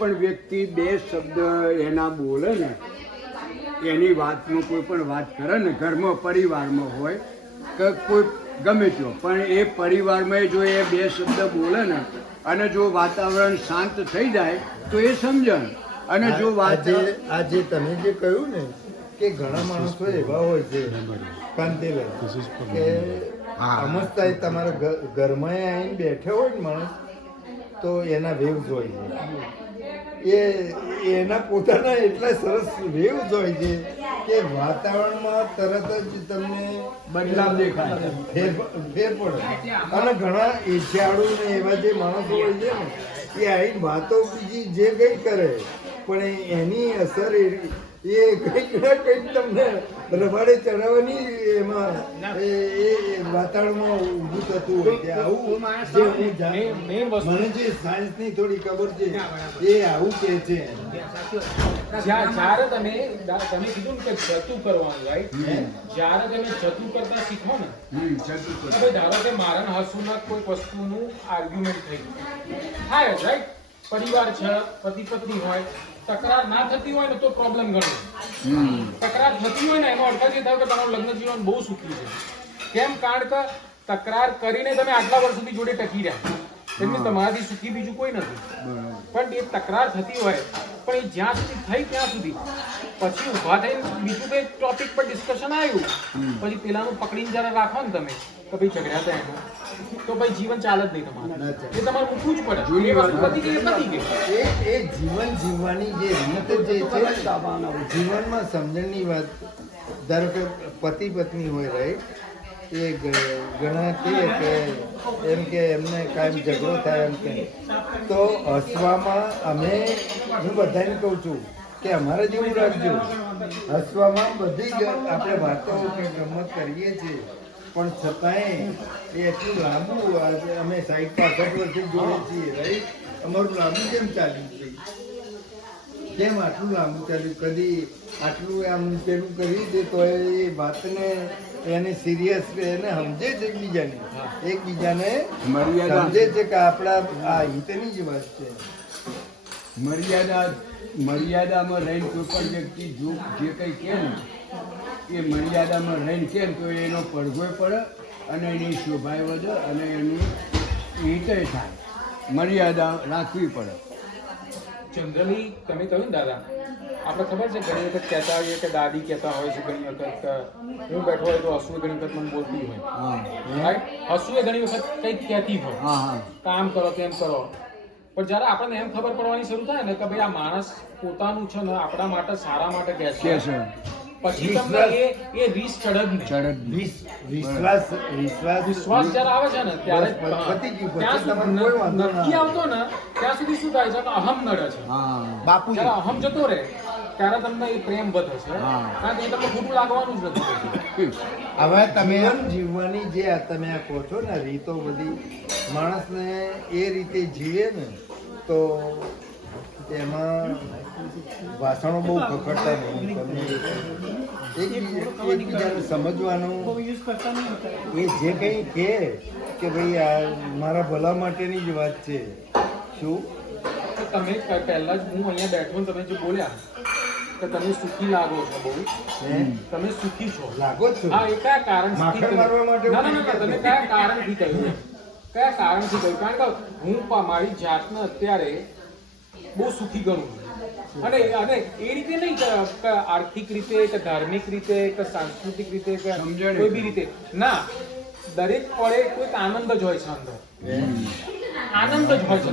પણ વ્યક્તિ બે શબ્દ એના બોલે ને એની વાતમાં કોઈ પણ વાત કરે ને ઘરમાં પરિવારમાં હોય કે કોઈ ગમે તે પણ એ પરિવારમાં જો એ બે શબ્દ બોલે ને અને જો વાતાવરણ શાંત થઈ જાય તો એ સમજણ અને જો આજે તમે જે કહ્યું ને કે ઘણા માણસો એવા હોય છે કાંતિલાલ કે અમસ્તા તમારા ઘરમાં આવીને બેઠા હોય ને માણસ તો એના વેવ્સ હોય છે એના પોતાના એટલા સરસ વેવ્સ હોય છે કે વાતાવરણમાં તરત જ તમને બદલાવ દેખાય ફેર પડે અને ઘણા એશિયાળુ ને એવા જે માણસો હોય છે ને એ આવીને વાતો બીજી જે કંઈ કરે પણ એની અસર એ કંઈક ના કંઈક તમને રબાડે ચડાવવાની એમાં એ વાતાવરણમાં ઊભું થતું હોય છે. આવું મને જે સાયન્સની થોડી ખબર છે એ આવું કે છે. જ્યારે તમે કીધું ને કે જતું કરવાનું, રાઈટ? જ્યારે તમે જતું કરતા શીખો ને, ધારો કે મારા હસવું ના કોઈ વસ્તુનું આર્ગ્યુમેન્ટ થઈ થાય, રાઈટ? પરિવાર છે, પતિ પત્ની હોય, તકરાર ના થતી હોય ને તો પ્રોબ્લેમ ઘણો. તકરાર થતી હોય ને એનો અર્થ જ એ થાય કે તમારું લગ્ન જીવન બહુ સુખી છે. કેમ? કારણ કે તકરાર કરીને તમે આટલા વર્ષ સુધી જોડે ટકી રહ્યા, એટલે તમારાથી સુખી બીજું કોઈ નથી. પણ એ તકરાર થતી હોય પણ એ જ્યાં સુધી થઈ ત્યાં સુધી પછી ઉભા થઈને બીજું કઈ ટોપિક પર ડિસ્કશન આવ્યું પછી પેલાનું પકડીને જરા રાખો ને તમે કે ભાઈ ઝઘડ્યા હતા એમાં તો ભાઈ જીવન ચાલે જ નહીં તમારે. એ તમારે મૂકવું જ પડે. એ વસ્તુ પતી ગઈ. એ જીવન જીવવાની જે રીત જે છે જીવનમાં સમજણની વાત. ધારો કે પતિ પત્ની હોય, રાઈટ? એ ઘણા કહે કે એમ કે એમને કાયમ ઝઘડો થાય એમ કે તો હસવામાં અમે હું બધાને કહું છું કે અમારે જેવું રાખજો. હસવામાં બધી જ આપણે વાતો કે ગમત કરીએ છીએ પણ છતાંય એ એટલું લાંબુ અમે 60-65 વર્ષથી જોઈએ છીએ, રાઈટ? અમારું લાંબુ કેમ ચાલ્યું છે? કેમ આટલું લાંબુ ચાલ્યું? કદી આટલું આમ પેલું કરી દે તો એ વાતને એને સિરિયસ એને સમજે છે એકબીજાને સમજે છે કે આપણા આ હિતની જ વાત છે. મર્યાદામાં રહીને કોઈ પણ વ્યક્તિ જો જે કંઈ કહે ને એ મર્યાદામાં રહીને કહે ને તો એનો પડઘોય પડે અને એની શોભાય વધે અને એનું હિતય થાય. મર્યાદા રાખવી પડે. જનરલી તમે કહ્યું ને દાદા, આપણે ખબર છે ઘણી વખત કહેતા હોઈએ કે દાદી કહેતા હોય છે ઘણી વખત હું બેઠો હોય તો હસુ ઘણી વખત મને બોલતી હોય, રાઈટ? હસુ એ ઘણી વખત કંઈક કહેતી હોય, કામ કરો તેમ કરો. પણ જ્યારે આપણને એમ ખબર પડવાની શરૂ થાય ને કે ભાઈ આ માણસ પોતાનું છે ને આપણા માટે સારા માટે કહે છે પછી તમને એ રીસ ચડે જ નહીં. વિશ્વાસ જ્યારે આવે છે ને ત્યારે નથી આવતો ને ત્યાં સુધી શું થાય છે કે અહમ નડે છે. બાપુ જ્યારે અહમ જતો રહે ત્યારે તમને એ પ્રેમ વધે છે, કારણ કે એ તમને ખોટું લાગવાનું જ નથી. હવે તમે જીવવાની જે તમે આ કહો છો ને રીતો બધી માણસને એ રીતે જીવે ને તો એમાં વાસણો બહુ ખખડતા નહીં. એકબીજાને સમજવાનું એ જે કંઈ કહે કે ભાઈ આ મારા ભલા માટેની જ વાત છે. શું તમે પહેલા જ હું અહીંયા બેઠો તમે જે બોલ્યા કે તમે સુખી લાગો છો, બહુ તમે સુખી છો લાગો છો. હા, એ કયા કારણ મારવા માટે તમે કયા કારણથી કહ્યું? કયા કારણથી કહ્યું? કારણ કે હું મારી જાતને અત્યારે બહુ સુખી ગણું અને એ રીતે નહીં કે આર્થિક રીતે કે ધાર્મિક રીતે કે સાંસ્કૃતિક રીતે કે કોઈ બી રીતે ના. દરેક પળે કોઈક આનંદ જ હોય છે અંદર, આનંદ જ હોય છે.